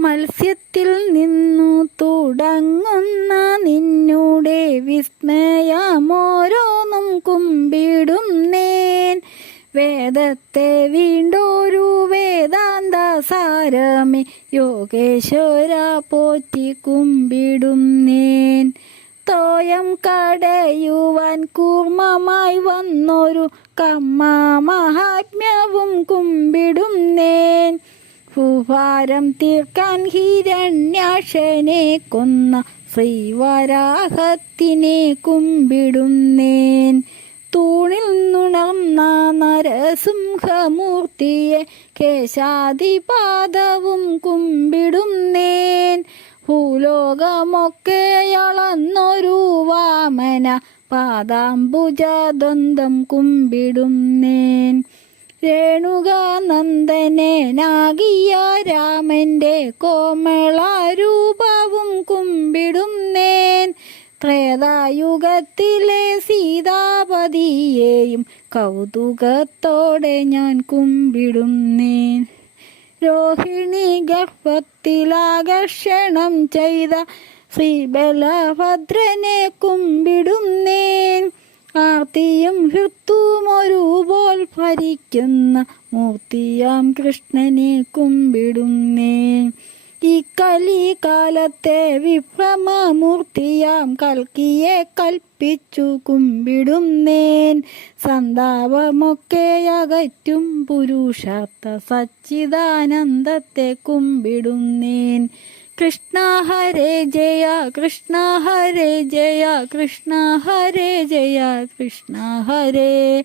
മത്സ്യത്തിൽ നിന്നു തുടങ്ങുന്ന നിന്നുടെ വിസ്മയമോരോന്നും കുമ്പിടുന്നേൻ. വേദത്തെ വീണ്ടൊരു വേദാന്ത സാരമേ യോഗേശ്വര പോറ്റി കുമ്പിടുന്നേൻ. തോയം കടയുവാൻ കൂർമ്മമായി വന്നൊരു കമ്മ മഹാത്മ്യവും കുമ്പിടും നേൻ ഭൂഭാരം തീർക്കാൻ ഹിരണ്യാക്ഷനെ കൊന്ന ശ്രീവരാഹത്തിനെ കുമ്പിടുന്നേൻ. തൂണിൽ നുണർന്ന നരസിംഹമൂർത്തിയെ കേശാദിപാദവും കുമ്പിടുന്നേൻ. ഭൂലോകമൊക്കെ അളന്നൊരു വാമന പാദാംബുജദ്വന്ദ്ം കുമ്പിടുന്നേൻ. രേണുകാനന്ദനാകിയ രാമന്റെ കോമളാരൂപവും കുമ്പിടുന്നേൻ ത്രേതായുഗത്തിലെ സീതാപതിയെയും കൗതുകത്തോടെ ഞാൻ കുമ്പിടുന്നേൻ. രോഹിണി ഗർഭത്തിലാകർഷണം ചെയ്ത ശ്രീബലഭദ്രനെ കുമ്പിടുന്നേൻ. ആർത്തിയും ഹൃത്തും ഒരുപോൽ ഭരിക്കുന്ന മൂർത്തിയാം കൃഷ്ണനെ കുമ്പിടുന്നേ. ഈ കലികാലത്തെ വിഭ്രമമൂർത്തിയാം കൽക്കിയെ കൽപ്പിച്ചു കുമ്പിടുന്നേൻ. സന്താപമൊക്കെ അകറ്റും പുരുഷാർത്ഥ സച്ചിദാനന്ദത്തെ കുമ്പിടുന്നേൻ. കൃഷ്ണ ഹരേ ജയ കൃഷ്ണ ഹരേ ജയ കൃഷ്ണ ഹരേ ജയ കൃഷ്ണ ഹരേ.